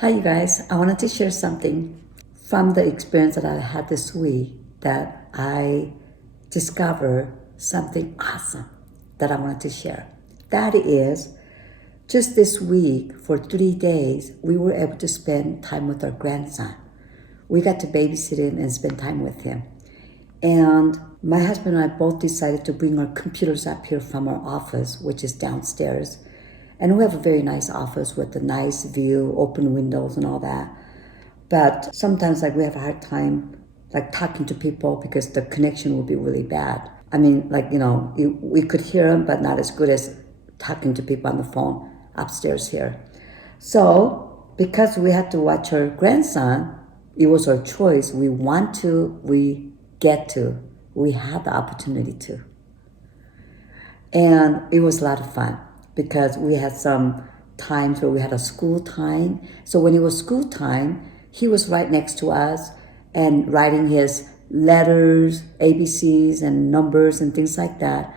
Hi, you guys. I wanted to share something from the experience that I had this week that I discovered something awesome that I wanted to share. That is, just this week for 3 days, we were able to spend time with our grandson. We got to babysit him and spend time with him. And my husband and I both decided to bring our computers up here from our office, which is downstairs. And we have a very nice office with a nice view, open windows and all that. But sometimes we have a hard time talking to people because the connection will be really bad. I mean, we could hear them, but not as good as talking to people on the phone upstairs here. So because we had to watch our grandson, it was our choice. We want to, we get to, we had the opportunity to. And it was a lot of fun because we had some times where we had a school time. So when it was school time, he was right next to us and writing his letters, ABCs and numbers and things like that.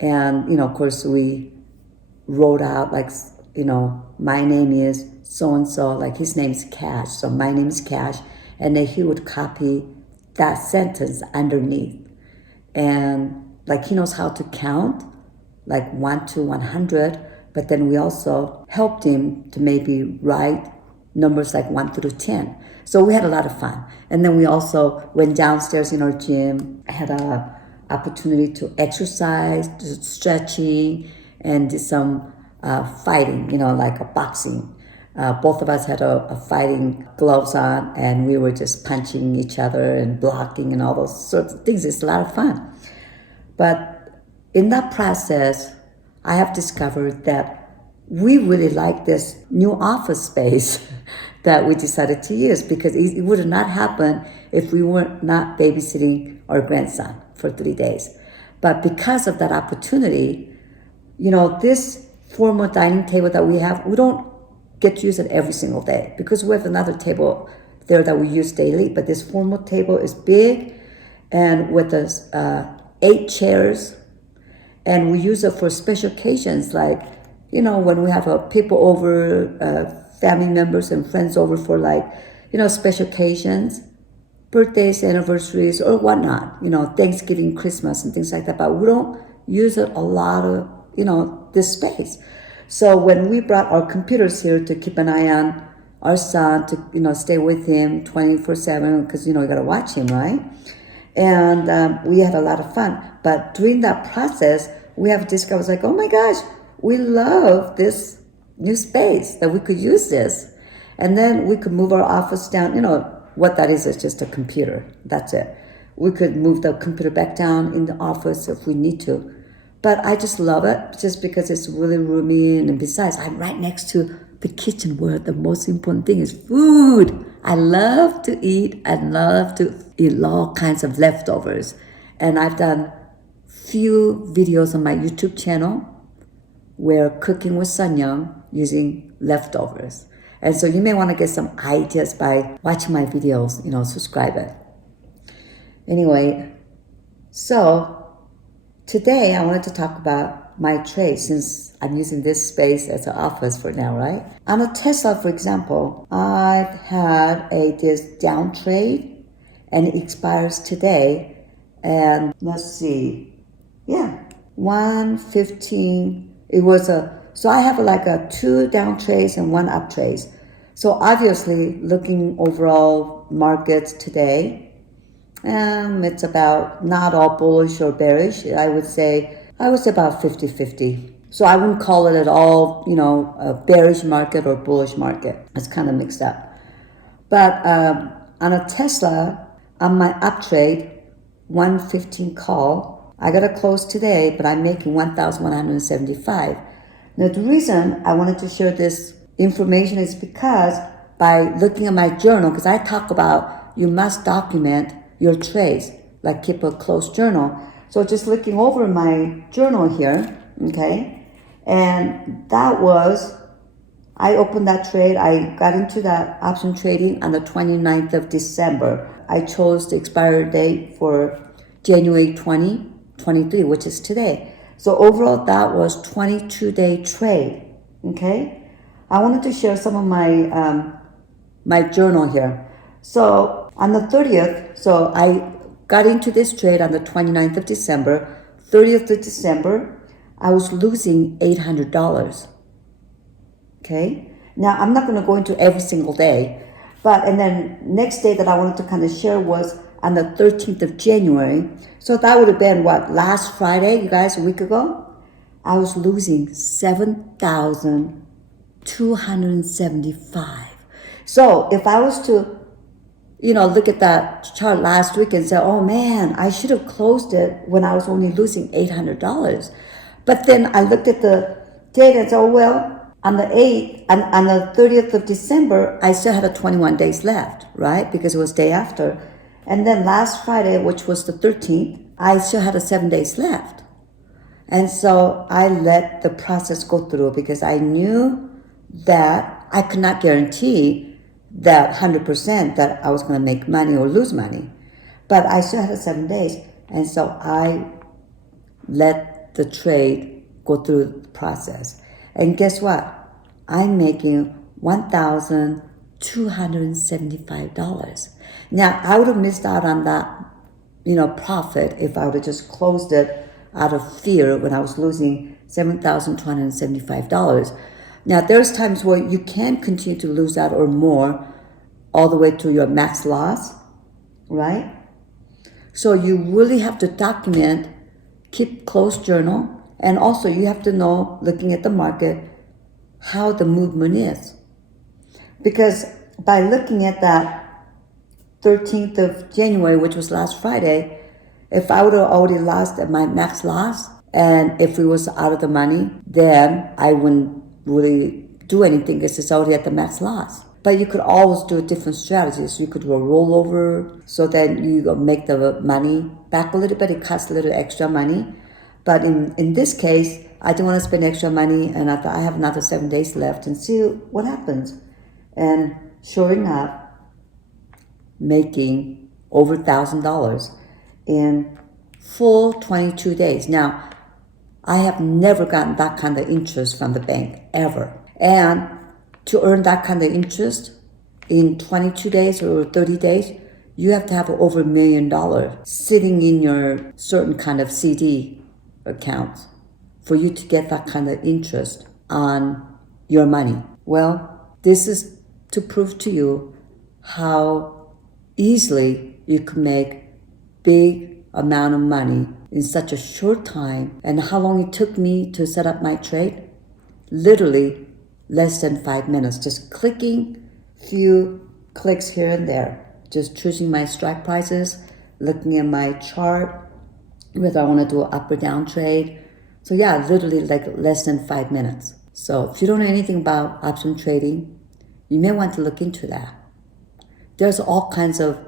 And, of course, we wrote out my name is so-and-so, his name's Cash. So my name is Cash. And then he would copy that sentence underneath. And he knows how to count, 1 to 100, but then we also helped him to maybe write numbers 1 through 10. So we had a lot of fun. And then we also went downstairs in our gym, had a opportunity to exercise, do stretching, and did some fighting, like a boxing. Both of us had a fighting gloves on, and we were just punching each other and blocking and all those sorts of things. It's a lot of fun. But in that process, I have discovered that we really like this new office space that we decided to use because it would not happen if we were not babysitting our grandson for 3 days. But because of that opportunity, this formal dining table that we have, we don't get to use it every single day because we have another table there that we use daily. But this formal table is big and with us 8 chairs. And we use it for special occasions, when we have people over, family members and friends over for special occasions, birthdays, anniversaries, or whatnot, Thanksgiving, Christmas, and things like that. But we don't use it a lot of, this space. So when we brought our computers here to keep an eye on our son, to, stay with him 24/7, because, you got to watch him, right? And we had a lot of fun. But during that process, we have discovered, oh my gosh, we love this new space, that we could use this. And then we could move our office down. What that is just a computer. That's it. We could move the computer back down in the office if we need to. But I just love it just because it's really roomy. And besides, I'm right next to the kitchen where the most important thing is food. I love to eat. I love to eat all kinds of leftovers. And I've done few videos on my YouTube channel where cooking with Sun Yong using leftovers. And so you may want to get some ideas by watching my videos, subscribe it. Anyway, so today I wanted to talk about my trade since I'm using this space as an office for now, right? On a Tesla, for example, I've had this down trade and it expires today. And let's see, 115. It was so I have a 2 down trades and 1 up trades. So obviously looking overall markets today, it's about not all bullish or bearish. I would say about 50-50. So I wouldn't call it at all, a bearish market or bullish market. It's kind of mixed up. But on a Tesla, on my up trade, 115 call, I got to close today, but I'm making 1,175. Now, the reason I wanted to share this information is because by looking at my journal, because I talk about you must document your trades, keep a close journal. So just looking over my journal here, okay, and that was, I opened that trade, I got into that option trading on the 29th of December. I chose the expiry date for January 2023, which is today. So overall, that was 22-day trade, okay? I wanted to share some of my my journal here. So on the 30th, so I got into this trade on the 29th of December. 30th of December, I was losing $800. Okay? Now, I'm not going to go into every single day, and then next day that I wanted to kind of share was on the 13th of January. So that would have been what, last Friday, you guys, a week ago? I was losing $7,275. So if I was to, look at that chart last week and say, oh man, I should have closed it when I was only losing $800. But then I looked at the data and said, oh well, on the 8th, on the 30th of December, I still had 21 days left, right? Because it was day after. And then last Friday, which was the 13th, I still had 7 days left. And so I let the process go through because I knew that I could not guarantee that 100% that I was going to make money or lose money. But I still had 7 days. And so I let the trade go through the process. And guess what? I'm making $1,275. Now, I would have missed out on that, profit if I would have just closed it out of fear when I was losing $7,275. Now, there's times where you can continue to lose that or more all the way to your max loss, right? So you really have to document, keep close journal, and also you have to know, looking at the market, how the movement is. Because by looking at that 13th of January, which was last Friday, if I would have already lost at my max loss, and if it was out of the money, then I wouldn't really do anything because it's already at the max loss. But you could always do different strategies. You could do a rollover so that you make the money back a little bit. It costs a little extra money. But in this case, I didn't want to spend extra money, and I thought I have another 7 days left and see what happens. And sure enough, making over $1,000 in full 22 days. Now, I have never gotten that kind of interest from the bank, ever. And to earn that kind of interest in 22 days or 30 days, you have to have over $1 million sitting in your certain kind of CD account for you to get that kind of interest on your money. Well, this is to prove to you how easily you can make big amount of money in such a short time, and how long it took me to set up my trade. Literally less than 5 minutes, just clicking few clicks here and there, just choosing my strike prices, looking at my chart, whether I want to do an up or down trade. So yeah, literally like less than 5 minutes. So if you don't know anything about option trading, you may want to look into that. There's all kinds of,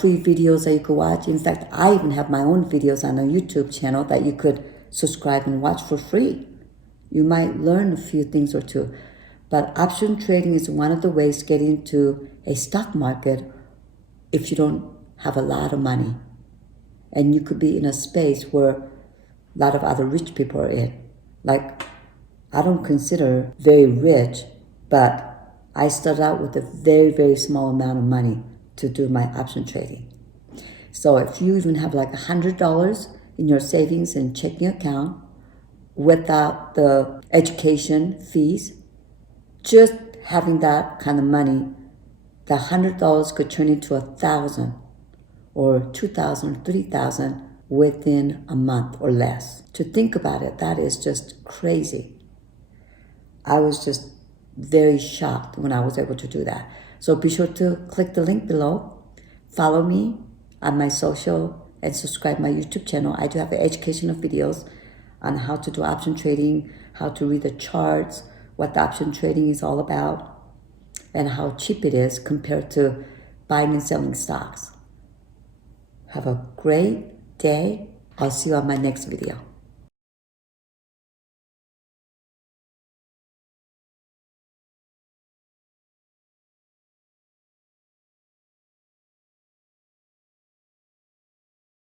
free videos that you could watch. In fact, I even have my own videos on a YouTube channel that you could subscribe and watch for free. You might learn a few things or two. But option trading is one of the ways to get into a stock market if you don't have a lot of money. And you could be in a space where a lot of other rich people are in. Like, I don't consider very rich, but I started out with a very, very small amount of money to do my option trading. So if you even have like $100 in your savings and checking account without the education fees, just having that kind of money, the $100 could turn into $1,000 or $2,000 or $3,000 within a month or less. To think about it, that is just crazy. I was just very shocked when I was able to do that. So be sure to click the link below, follow me on my social, and subscribe my YouTube channel. I do have educational videos on how to do option trading, how to read the charts, what the option trading is all about, and how cheap it is compared to buying and selling stocks. Have a great day. I'll see you on my next video.